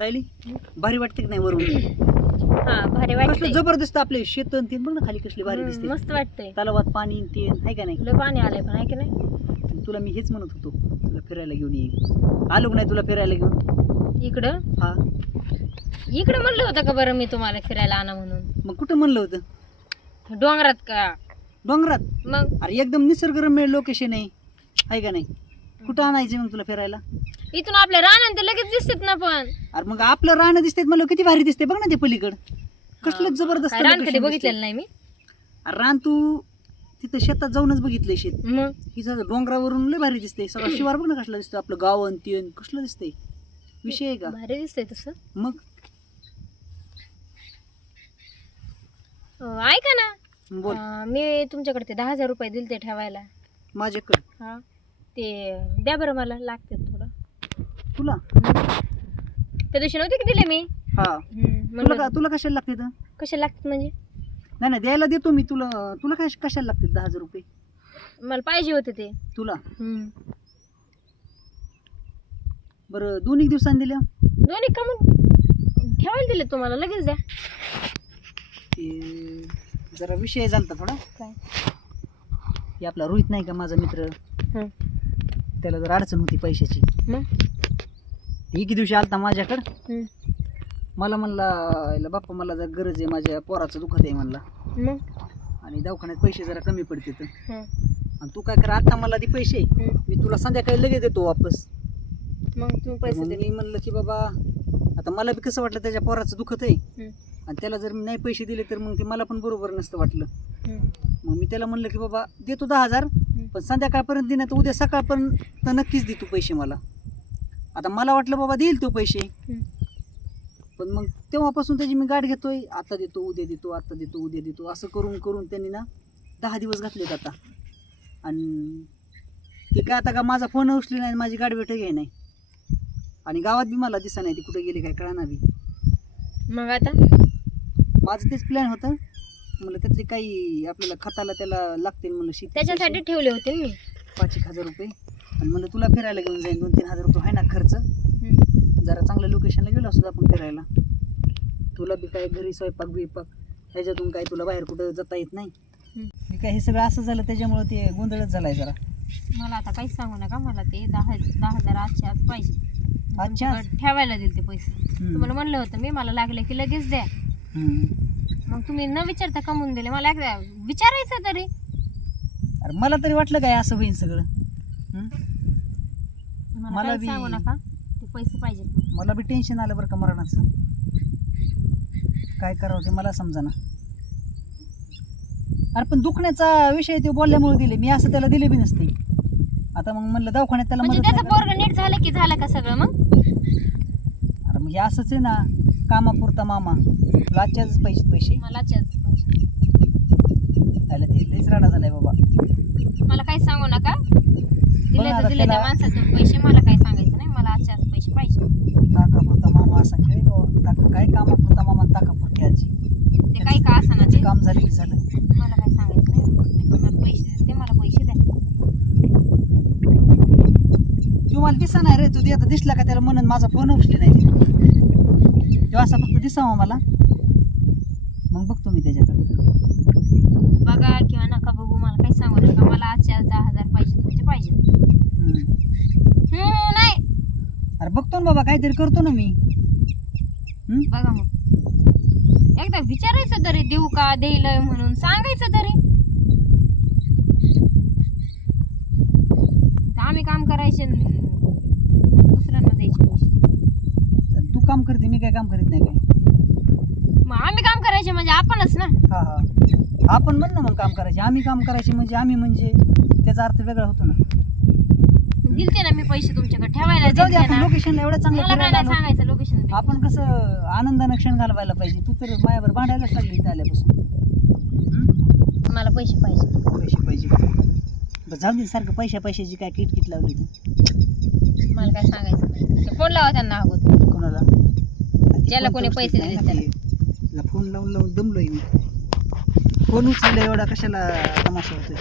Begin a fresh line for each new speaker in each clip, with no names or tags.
सायली भारी वाटते की नाही वरून?
हा भारी
कसलं
वाटतंय
जबरदस्त आपले शेत आणि तीन बघ ना खाली कसली भारी
हम्म,
दिसते.
मस्त वाटतंय.
तलावात पाणी आणि ते आहे का नाही?
लय पाणी आलंय पण आहे की नाही?
तुला मी हेच म्हणत होतो तुला फिरायला घेऊन येईल. आलो का नाही तुला फिरायला घेऊन?
इकडं?
हा.
इकडं म्हणलं होतं का बरं मी तुम्हाला फिरायला आणा म्हणून?
मग कुठं म्हणलं होतं?
डोंगरात का?
डोंगरात?
मग?
अरे एकदम निसर्गरम्य लोकेशन आहे. आहे का नाही? कुठं आणायचं मग तुला फिरायला?
इथून आपल्या रानात ते लगेच दिसतात ना पण.
अरे मग आपलं रान दिसते मला किती भारी दिसते बघ ना ते पलीकड. कसलं जबरदस्त
काय रान कधी
location
बघितलेलं. नाही मी.
अरे रान तू तिथं शेतात जाऊनच बघितलंय शेत.
मग?
हिचं डोंगरावरून लय भारी दिसते सगळं शिवार बघ ना कसलं दिसतं आपलं गाव आणि तीन कसलं दिसतंय. विषय आहे का?
भारी दिसतंय तसं.
मग?
अं, ऐका ना.
बोल.
अं, मी तुमच्याकडे ते दहा हजार रुपये दिले ते ठेवायला.
माझ्याकडं?
हा. ते द्या बरं मला लागते थोडं.
तुला?
त्या दिवशी नव्हते की दिले मी?
हा.
हम्म,
तुला
म्हणलं
का तुला कशाला लागते तर
कसे लागतात म्हणजे?
नाही नाही द्यायला देतो मी तुला. तुला काय कशाला लागते दहा हजार रुपये?
मला पाहिजे होते ते.
तुला?
हम्म.
बरं दोन एक दिवसांनी दिल्या?
दोन्ही का मग? ठेवायला दिले तुम्हाला लगेच द्या.
ते जरा विषय झालता थोडा.
काय?
की आपला रोहित नाही का माझा मित्र?
हं.
त्याला जर अडचण होती पैशाची.
मग?
एक दिवशी आलता माझ्याकडं.
हम्म.
मला म्हणला "याला बाप्पा मला जर गरज आहे माझ्या पोराचं दुखत आहे म्हणला.
मग?
आणि दवाखान्यात पैसे जरा कमी पडते तर
हं.
आणि तू काय कर आता मला ते पैसे.
हम्म.
मी तुला संध्याकाळी लगेच देतो वापस.
मग तुम्ही पैसे
मग
दिले
मी म्हणलं की बाबा आता मला बी कसं वाटलं त्याच्या पोराचं दुखत आहे.
हम्म.
आणि त्याला जर मी नाही पैसे दिले तर मग ते मला पण बरोबर नसतं वाटलं.
हम्म.
मग मी त्याला म्हणलं की बाबा देतो दहा हजार. पण संध्याकाळपर्यंत देणार तर उद्या सकाळपर्यंत नक्कीच दे तू पैसे मला. आता मला वाटलं बाबा देईल तो पैसे. पण मग तेव्हापासून त्याची मी गाठ घेतोय. आता देतो उद्या देतो आता देतो उद्या देतो. असं करून करून त्यांनी ना दहा दिवस घातलेत आता. आणि ते काय आता का माझा फोन उचली नाही माझी गाठ भेट घे नाही. आणि गावात बी मला दिसा नाही ती कुठे गेली काय कळना बी.
मग आता?
माझं तेच प्लॅन होतं. म्हणलं त्यातले काही आपल्याला खताला त्याला लागतील म्हणलं शेती
त्याच्यासाठी ठेवले होते ना मी
पाच एक हजार रुपये आणि म्हणलं तुला फिरायला घेऊन जाईन दोन तीन हजार रुपये आहे ना खर्च. जरा चांगल्या लोकेशनला गेलो असतो आपण फिरायला तुला बी काय घरी स्वयंपाक बिपाक ह्याच्यातून काय तुला बाहेर कुठं जाता येत नाही. मी काय हे सगळं असं झालं त्याच्यामुळं ते गोंधळच झालाय जरा
मला आता काहीच सांगू नका मला ते दहा दहा हजार आजच्या आज पाहिजे? तुमच्याकडे ठेवायला दिले ते पैसे. तुम्हाला म्हणलं होतं मी मला लागले की लगेच द्या
हम्म.
मग तुम्ही न विचारता कमवून दिले. मला एकदा विचारायचं तरी.
अरे मला तरी वाटलं काय असं होईल सगळं?
मला
मला
काही
बी-
सांगू नका. ते पैसे पाहिजेत
मला. बी टेन्शन आलं बरं का मरणाचं. काय करावं ते मला समजाना. अरे पण दुखण्याचा विषय ते बोलल्यामुळे दिले. मी असं त्याला दिले बी नसते. आता मग म्हणलं दवाखान्यात त्याला
म्हणजे
मदत
त्याचं
नाही करणार.
पोरग नीट झालं की झालं का सगळं मग?
अरे मग हे असंच आहे ना. कामापुरता मामा. तुला आजच्याच पैसे पैसे?
मला
ते लईच राडा झालाय बाबा.
मला काही सांगू नका. दिले
आता
तर दिले त्या
त्याला-
माणसातून पैसे मला काही सांगायचं नाही. मला आजच्या आज पैसे पाहिजे.
ताकापुरता मामा असा खेळ बाबा. ताका काय कामापुरता मामा आणि ताकापुरती आजी?
ते काही का असं
त्याचं काम झालं की झालं.
काही सांगायचं नाही. मी तुम्हाला पैसे देते मला पैसे द्या.
तू मला दिसा नाही रे तू दे आता. दिसला का त्याला म्हणून माझा फोन उचले नाही. तेव्हा असा फक्त दिसावा मला. मग बघतो मी त्याच्याकडे.
बघा किंवा नका बघू मला काही सांगू नका. मला आजच्या आज दहा हजार पाहिजे म्हणजे पाहिजे नाही.
अरे बघतो ना बाबा काहीतरी करतो ना मी?
बघा मग. एकदा विचारायचं तरी देऊ का देईल म्हणून. सांगायचं तरी. आम्ही काम करायचे न दुसऱ्यांना द्यायचे पैसे
तर तू काम करते मी काय काम करीत नाही काय?
मग आम्ही काम करायचे म्हणजे आपणच ना.
हा हा. आपण म्हण ना मग काम करायचे. आम्ही काम करायचे म्हणजे आम्ही म्हणजे त्याचा अर्थ वेगळा होतो ना.
दिलते ना मी पैसे तुमच्याकडे ठेवायला
जाऊ दे
दिलते
आपण
ना.
लोकेशनला एवढं चांगलं
मला काय
फिरायला
नाही
आलो.
सांगायचं लोकेशन
आपण कसं आनंदानं क्षण घालवायला पाहिजे. तू तर मायावर भांडायलाच लागली इथं आल्यापासून. हम्म?
मला पैसे पाहिजे.
पैसे पाहिजे. बरं जाऊ दे सारखं पैशा पैशाची काय किटकिट लावली तू.
मला काय सांगायचं फोन लावा त्यांना अगोदर.
कोणाला?
ज्याला कोणी पैसे दिले
त्याला. फोन लावून लावून दमलोय मी. फोन उचलला एवढा कशाला तमाशा होतोय?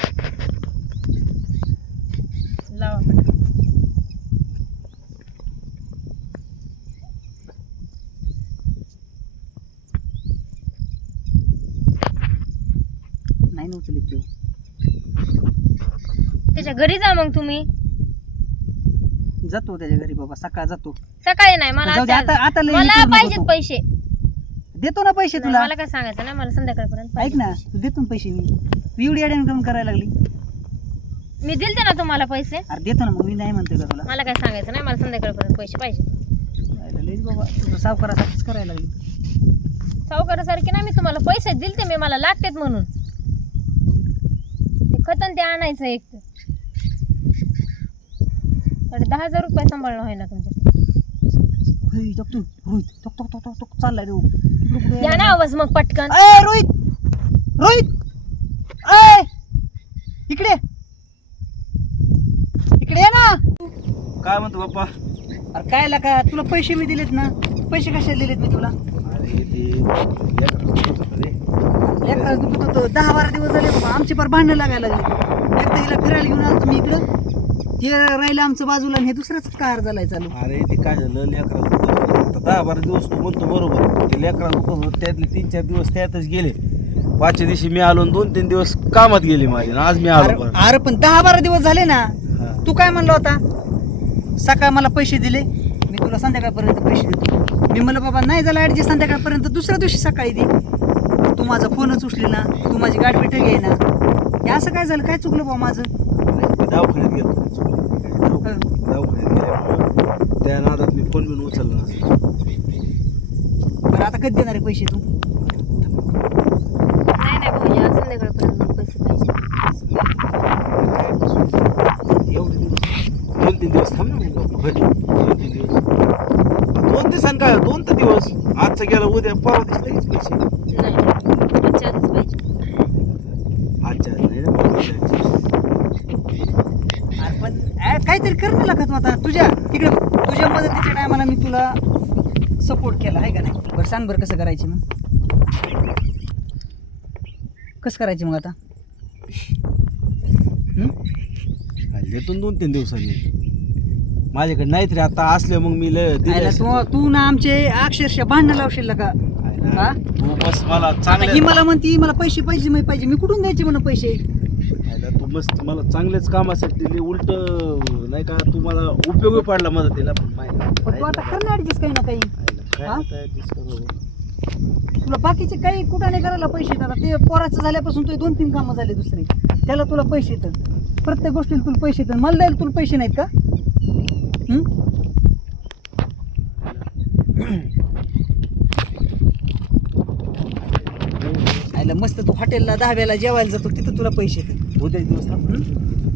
लावा.
नाही उचलित तो.
त्याच्या घरी जा मग तुम्ही.
जातो त्याच्या घरी बाबा सकाळ जातो.
सकाळी नाही मला
जाऊ दे,
आज-
आता
मला
विचारू नको
पाहिजेत. पैसे.
देतो ना पैसे
नाही,
तुला.
मला काय सांगायचं नाही मला संध्याकाळपर्यंत
ऐक ना तू देतो ना पैसे मी. एवढी अडचण कमी करायला लागली.
मी दिलते ना तुम्हाला पैसे.
अरे देतो ना मग मी नाही म्हणतोय का तुला?
मला काय सांगायचं नाही मला संध्याकाळपर्यंत पैसे पाहिजे
लयच बाबा तुझं सावकारासाठीच करायला लागली.
सावकारासारखे ना मी तुम्हाला पैसे दिलते मी मला लागतेत म्हणून. ते खतन ते आणायचं एक तर. साडे दहा हजार रुपये सांभाळणं होय ना तुमच्या
होय, टक तू, रोहित टक टक टक टक टक चाललाय रे हो. इकडं कुठं
द्या
यायला?
ना आवाज मग पटकन
अय रोहित रोहित अय इकडे इकडे ये ना
काय म्हणतो बाप्पा?
अरे काय ला का तुला पैसे मी दिलेत ना. पैसे कशाला दिलेत मी तुला?
अरे ते
दहा बारा दिवस झाले बाबा. आमची पर भांडणं लागायला लागली. एकदा हिला फिरायला घेऊन आलो तुम्ही इकडं. हे राहिलं आमचं बाजूला आणि हे दुसरंच कार झालाय चालू.
अरे ते काय झालं? लेकराला दुखत होतं. आता दहा बारा दिवस तू म्हणतो बरोबर. ते होतं त्यातले तीन चार दिवस त्यातच गेले. पाचच्या दिवशी मी आलो आणि दोन तीन दिवस कामात गेली माझी आणि आज मी आलो
अरे
परत.
अरे पण दहा बारा दिवस झाले ना.
हा.
तू काय म्हणला होता? सकाळ मला पैसे दिले. मी तुला संध्याकाळपर्यंत पैसे देतो. मी म्हणलं बाबा नाही झालं ॲडजस्ट संध्याकाळपर्यंत दुसऱ्या दिवशी सकाळी दे. तू माझा फोनच उचली ना. तू माझी गाठ भेट घे ना. हे असं काय झालं? काय चुकलं बाबा माझं?
मी दवाखान्यात गेलो. दवाखान्यात गेल्यामुळं त्या नादात मी फोन बिन उचलला नसेल.
बरं आता कधी देणार आहे पैसे तू?
नाही नाही भाऊजी आज संध्याकाळपर्यंत मला पैसे पाहिजे.
एवढे दिवस दोन तीन दिवस थांब ना मग बाप्पा घरी दोन तीन दिवस दोन दिवसांनी काय? दोन तर दिवस. आजचा गेला उद्या परवा दिवस लगेच पैसे.
नाही आजच्या आधीच पाहिजे
आजच्या आज नाही ना परवाच्या दिवशी.
अरे पण ॲ, काहीतरी आता तुझ्या तिकडे तुझ्या मदतीच्या टायमाला मी तुला सपोर्ट केला आहे का नाही? बरं सांग बरं कसं करायची मग. कसं करायची मग आता? हं?
देतो दोन तीन दिवसांनी. माझ्याकडे नाहीत रे आता असले मग मी लय.
तू तू ना आमचे अक्षरशः भांडणं लावशील का? हा?
तू बस मला
ही मला म्हणती मला पैसे पाहिजे मी पाहिजे. मी कुठून द्यायचे म्हणा पैसे?
मस्त मला चांगलेच कामासाठी दिले उलट नाही का तू मला उपयोगी पडला मदतीला पण
पण तू आता ऍडजस्ट काही ना काही. हा? तुला बाकीचे काही कुठं नाही करायला पैसे येतात. आता ते पोराचं झाल्यापासून तुझे दोन तीन कामं झाले दुसरे. त्याला तुला पैसे येतात. प्रत्येक गोष्टीला तुला पैसे येतात. मला द्यायला तुला पैसे नाहीत का? आयला मस्त तू हॉटेलला दहाव्याला जेवायला जातो तिथं तुला पैसे येतात.
उद्या दिवस थांब.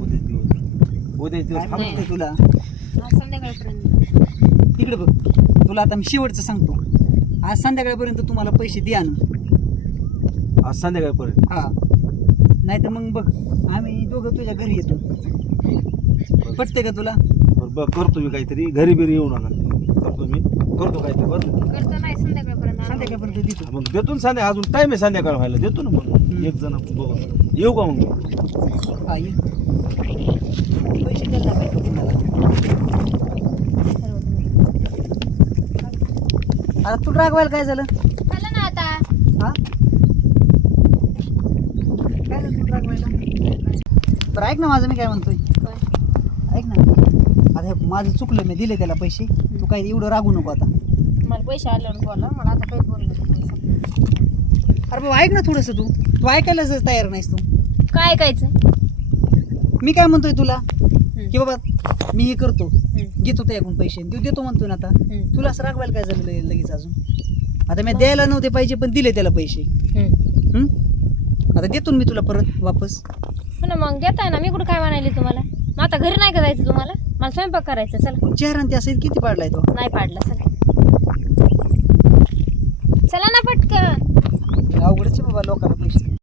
उद्या दिवस. उद्या दिवस
काय
थांब
तुला.
आज संध्याकाळपर्यंत.
इकडे बघ. तुला आता मी शेवटचं सांगतो. आज संध्याकाळपर्यंत तुम्हाला पैसे द्या आणून
आज संध्याकाळपर्यंत?
हा. नाही तर मग बघ आम्ही दोघं तुझ्या घरी येतो. पटते का तुला?
बरं बघ करतो मी काहीतरी. घरी बिरी येऊ नका. करतो मी. करतो काहीतरी बरं.
करतो नाही संध्याकाळपर्यंत. आणा.
संध्याकाळपर्यंत देतो.
मग देतो ना संध्या अजून टाइम आहे संध्याकाळ व्हायला. देतो ना मग. एक जण बघू येऊ का मग?
ये पैसे द्यायला पाहिजे तुम्हाला आता तू रागवायला काय झालं?
चला ना आता.
हा? काय झालं तुला रागवायला बरं ऐक ना माझं मी काय म्हणतोय. ऐक ना. हे माझं चुकलं मी दिले त्याला पैसे. तू काही एवढं रागू नको आता.
मला पैसे आल्यावर बोला मला आता काही बोललं.
अरे बाबा ऐक ना थोडंसं तू. तू ऐकायलाच तयार नाहीस तू.
काय ऐकायचं
मी काय म्हणतोय तुला. की बाबा मी हे करतो. घेतो त्याकडून पैसे. तू देतो म्हणतोय ना आता. तुला असं रागवायला काय झालं लगे- लगेच अजून? आता मी द्यायला नव्हते पाहिजे पण दिले त्याला पैसे? आता देतो ना मी तुला परत वापस.
हो ना मग देताय ना. मी कुठं काय म्हणाले तुम्हाला? मग आता घरी नाही का जायचं तुम्हाला? मला स्वयंपाक करायचा चला.
मग चेहरा आणि ते असेल किती पाडलाय तो?
नाही पाडला चला. चला ना पटकन.
अवघडच आहे बाबा लोकांना पैसे.